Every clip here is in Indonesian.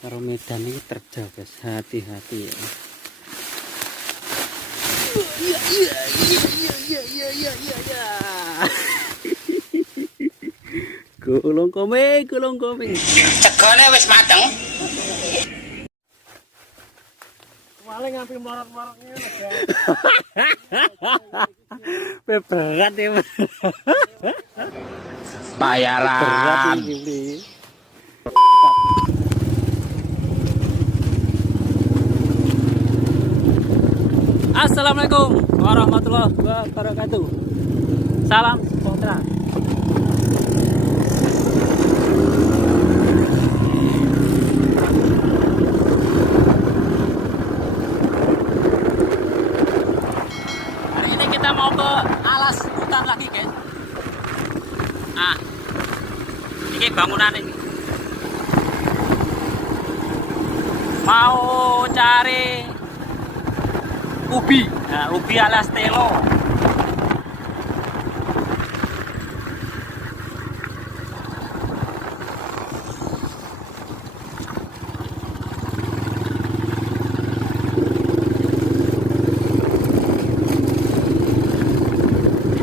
Karo medan ini terjal guys, hati-hati ya. Gulung komeng. Cegone wis mateng. Paling ngambil morot-morot ngene ya. Berat ya. Bayaran. Ini. Assalamualaikum warahmatullahi wabarakatuh. Salam sejahtera. Hari ini kita mau ke alas hutan lagi, guys. Nah, ini bangunan ini. Mau cari ubi, nah, ubi alias telo.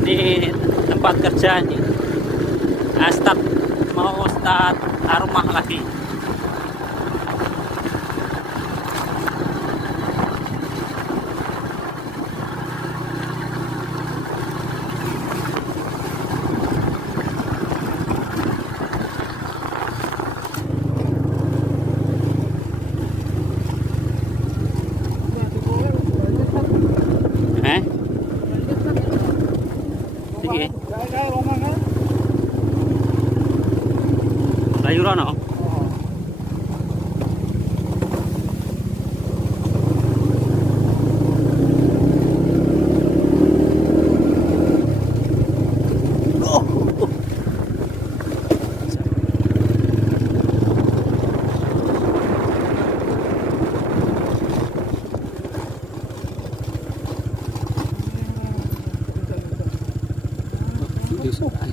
Ini tempat kerja nih. Mau start rumah lagi. Iki. Layu rono.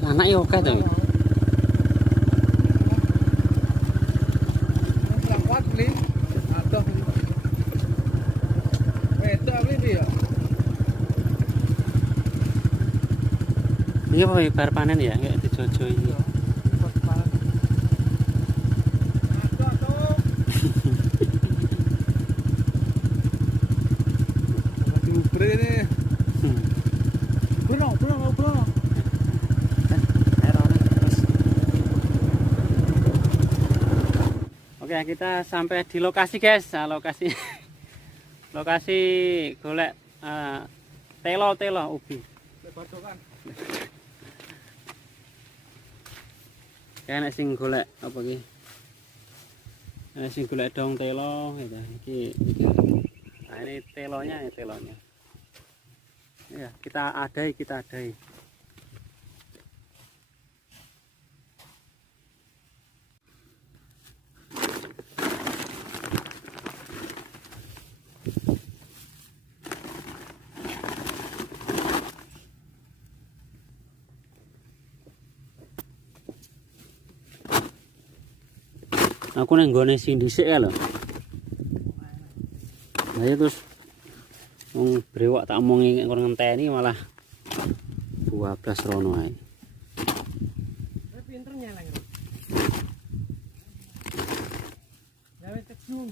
Anak yo oke to. Iya Pak, bar panen ya, kayak dijojo ini. Oke, kita sampai di lokasi guys. Nah, lokasi golek telo ubi. Kayak sing golek apa iki? Sing golek dong telo gitu. Iki. Nah, ini telonya. Ya, kita adai. Aku neng gone sing dhisik ya lho. Nah ya terus wong brewok tak omongi kon ngenteni malah 12 rono ae. Pinter nyeleng. Gawe teksu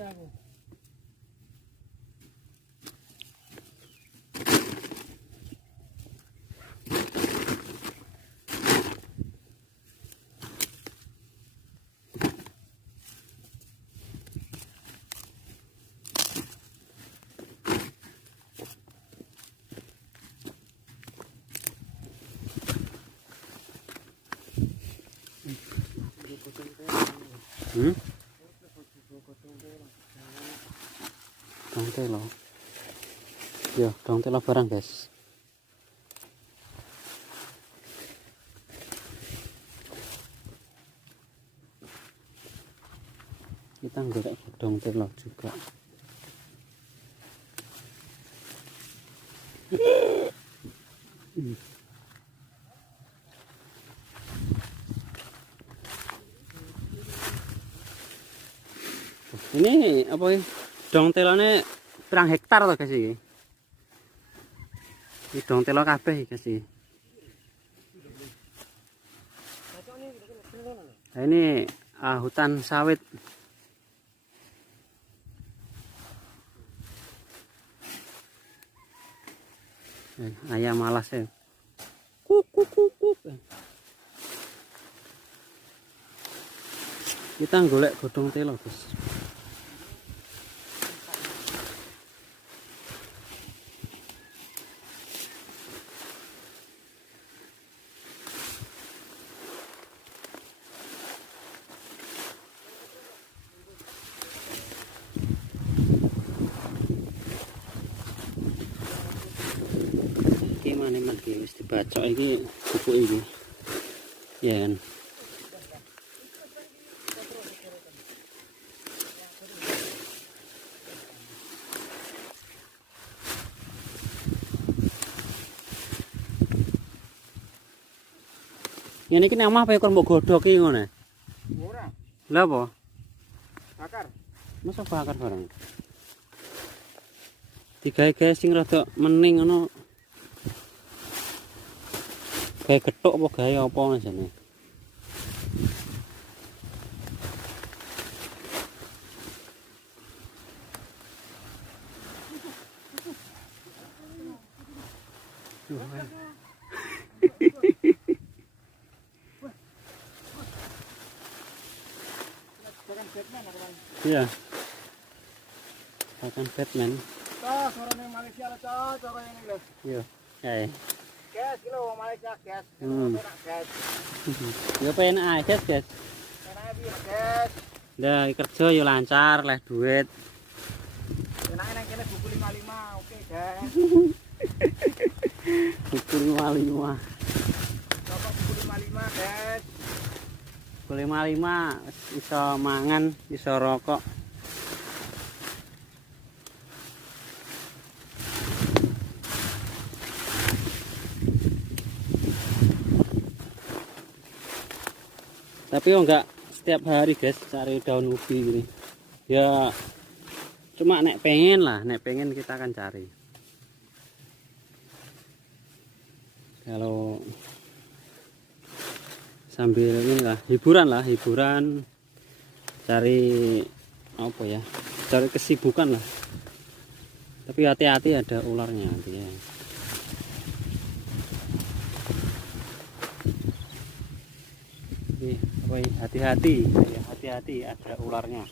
ya aku. Dong telo. Yo, dong telo barang, guys. Kita golek dong telo juga. Ini apa ini? Dong telone pirang hektar loh guys iki. Ini dong telo kabeh guys iki. Nah, ini hutan sawit. Ayam malas ya. Kuk kuk kuk kuk. Kita golek godhong telo guys. Gimana iki wis dibacok iki pupuk iki. Ya kan. Ini iki nang omah apa kon mbok godhoki ngono. Ora, Lha apa? bakar. Masa bakar barang. Digawe-gawe sing rada mening ngono. Gawe gethuk apa gawe apa jane? Jangan Batman aku Bang. Iya. Akan Batman. Toh, sorone Malaysia lah toh, cara ini lho. Iya. Kae. Gas kilo wong Malaysia gas. Enak gas. Yo pengen aja, guys. Enak piye gas. Dah kerja yo lancar, leh duit. Enak nang kene buku 55. Oke, gas. Buku 55. Bapak buku 55, gas. Buku 55 iso mangan, iso rokok. Tapi yo enggak setiap hari guys cari daun ubi gini. Ya cuma nek pengen lah, nek pengen kita akan cari. Kalau sambil ini lah, hiburan cari apa ya? Cari kesibukan lah. Tapi hati-hati ada ularnya nanti ya. Hati-hati, ya, hati-hati ada ularnya.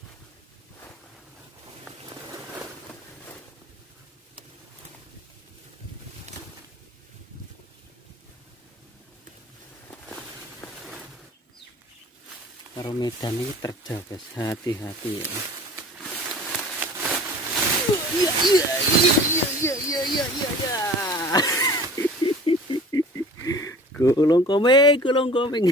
Karo medan ini terjal guys, hati-hati ya. Gulung komeng.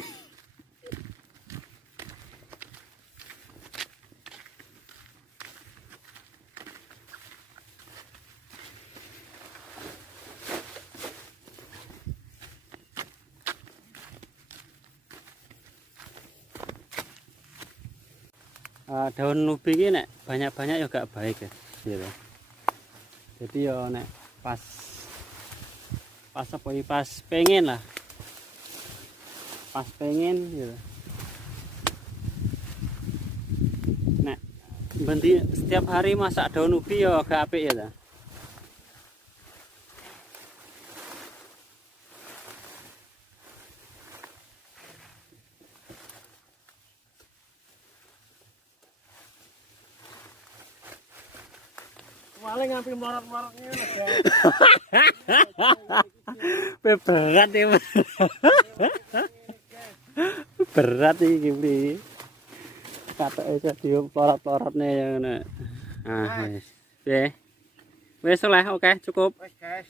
Daun ubi ini nek banyak-banyak ya gak baik ya gitu. Jadi ya nek pas apa ya, pas pengen lah, pas pengen gitu. Nek berhenti setiap hari masak daun ubi ya gak apik ya ta. Paling ngambil melorot-melorotnya gas. Berat ya. Berat iki beli. Katoke jadi pelorot-pelorotne ya ngono. Ah wis. Piye? Wis oleh oke cukup. Wes gas.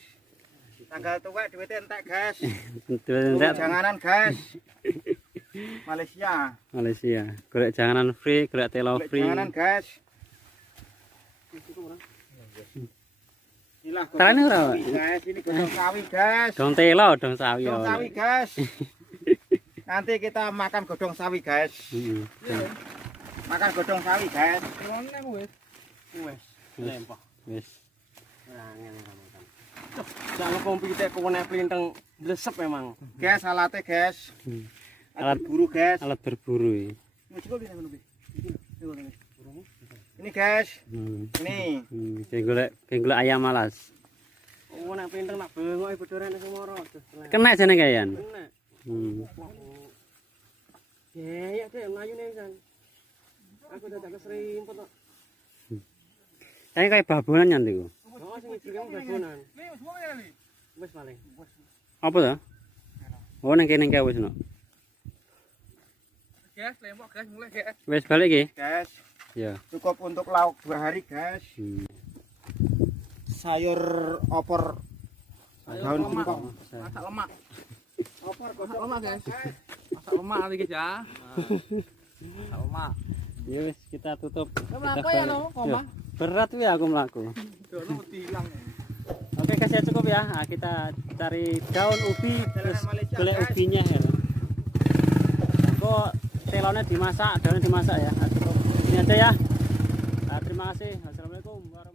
Tanggal tuwek duwite entek gas. Entek. Janganan gas. Malaysia. Golek janganan free, golek telo free. Janganan gas. Inilah Tarane ora, Pak? Gas, ini godhong sawi gas. Dong telo, dong sawi. Godhong sawi gas. Nanti kita makan godhong sawi gas. Heeh. Makan godong sawi, guys. Ngene aku wis. Wis. Lempah. Wis. Nah, ngene kamu kan. Jangan pompi kita kewene plinteng blesep memang. Guys, alatnya, guys. Alat Buru, guys. alat berburu ya. Ini, guys. Hmm. Ini. Kayak golek ayam malas. Oh, nek plinteng nak bengok ibu dorene sing moro. Kena jane kayan. Kena. Hmm. Ya, deh mlayu nih kan. Aku udah tak keserimpet kok. Kayak babonan nyanti ku. Oh, sing iki kan babonan. Wis paling. Apa ta? Oh nang kene kae wis no. Guys, lempok guys, mulai guys. Wis balik iki. Guys, Ya. cukup untuk lauk 2 hari, guys. Sayur opor daun singkong. Masak lemak. Opor masak lemak guys. Masak lemak nanti guys ya. Masak lemak. Ya wis kita tutup. Mlaku ya lo, Koma. Berat ya aku mlaku. Dono mesti hilang. Oke guys ya cukup ya. Nah, kita cari daun ubi terus golek ubinya ya. Kok telonnya dimasak, daunnya dimasak ya. Nah, cukup ini aja ya. Nah, terima kasih. Assalamualaikum warahmatullahi wabarakatuh.